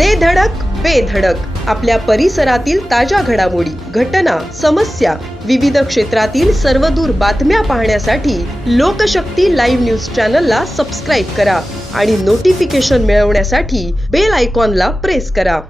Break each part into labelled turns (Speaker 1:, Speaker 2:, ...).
Speaker 1: दे धडक बेधडक आपल्या परिसरातील ताज्या घडामोडी घटना समस्या विविध क्षेत्रातील सर्वदूर बातम्या पाहण्यासाठी लोकशक्ती लाईव्ह न्यूज चॅनलला सबस्क्राईब करा आणि नोटिफिकेशन मिळवण्यासाठी बेल आयकॉनला प्रेस करा.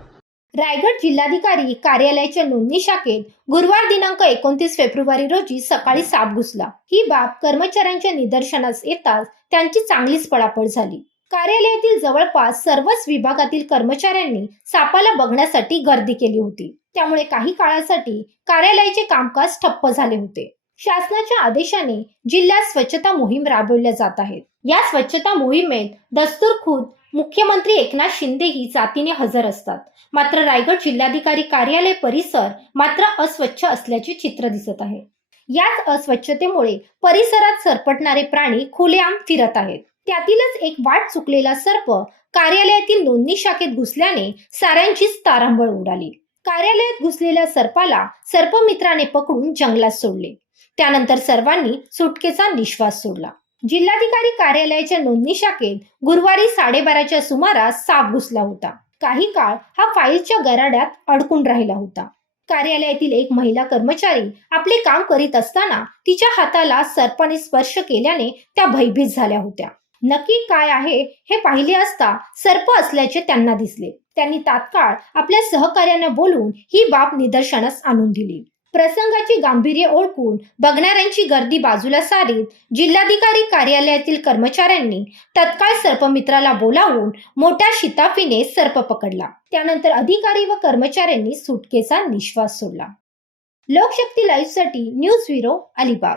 Speaker 2: रायगड जिल्हाधिकारी कार्यालयाच्या नोंदणी शाखेत गुरुवार दिनांक एकोणतीस फेब्रुवारी रोजी सकाळी साप घुसला. ही बाब कर्मचाऱ्यांच्या निदर्शनास येताच त्यांची चांगलीच पळापळ झाली. कार्यालयातील जवळपास सर्वच विभागातील कर्मचाऱ्यांनी सापाला बघण्यासाठी गर्दी केली होती. त्यामुळे काही काळासाठी कार्यालयाचे कामकाज ठप्प झाले होते. शासनाच्या आदेशाने जिल्ह्यात स्वच्छता मोहीम राबवल्या जात आहेत. या स्वच्छता मोहिमेत दस्तूर खुद मुख्यमंत्री एकनाथ शिंदे ही जातीने हजर असतात. मात्र रायगड जिल्हाधिकारी कार्यालय परिसर मात्र अस्वच्छ असल्याचे चित्र दिसत आहे. याच अस्वच्छतेमुळे परिसरात सरपटणारे प्राणी खुलेआम फिरत आहेत. त्यातीलच एक वाट चुकलेला सर्प कार्यालयातील नोंदणी शाखेत घुसल्याने साऱ्यांचीच तारांबळ उडाली. कार्यालयात घुसलेल्या सर्पाला सर्पमित्राने पकडून जंगलात सोडले. त्यानंतर सर्वांनी सुटकेचा निश्वास सोडला. जिल्हाधिकारी कार्यालयाच्या नोंदणी शाखेत गुरुवारी साडेबाराच्या सुमारास साप घुसला होता. काही काळ हा फाईलच्या गराड्यात अडकून राहिला होता. कार्यालयातील एक महिला कर्मचारी आपले काम करीत असताना तिच्या हाताला सर्पाने स्पर्श केल्याने त्या भयभीत झाल्या होत्या. नक्की काय आहे हे पाहिले असता सर्प असल्याचे त्यांना दिसले. त्यांनी तात्काळ आपल्या सहकार्यांना बोलून ही बाब निदर्शनास आणून दिली. प्रसंगाची गांभीर्य ओळखून बघणाऱ्यांची गर्दी बाजूला सारीत जिल्हाधिकारी कार्यालयातील कर्मचाऱ्यांनी तत्काळ सर्पमित्राला बोलावून मोठ्या शिताफीने सर्प पकडला. त्यानंतर अधिकारी व कर्मचाऱ्यांनी सुटकेचा निश्वास सोडला. लोकशक्ती लाईव्हसाठी न्यूज ब्युरो अलिबाग.